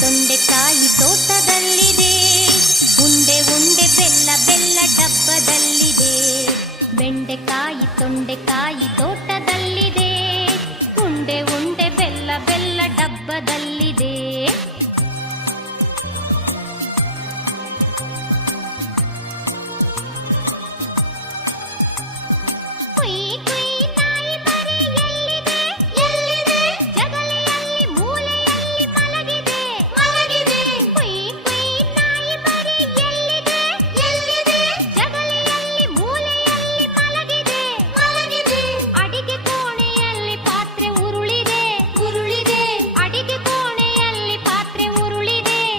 ತೊಂಡೆಕಾಯಿ ತೋಟದಲ್ಲಿದೆ, ಉಂಡೆ ಉಂಡೆ ಬೆಲ್ಲ ಬೆಲ್ಲ ಡಬ್ಬದಲ್ಲಿದೆ. ಬೆಂಡೆಕಾಯಿ ತೊಂಡೆಕಾಯಿ ತೋಟದಲ್ಲಿದೆ, ಉಂಡೆ ಉಂಡೆ ಬೆಲ್ಲ ಬೆಲ್ಲ ಡಬ್ಬದಲ್ಲಿದೆ.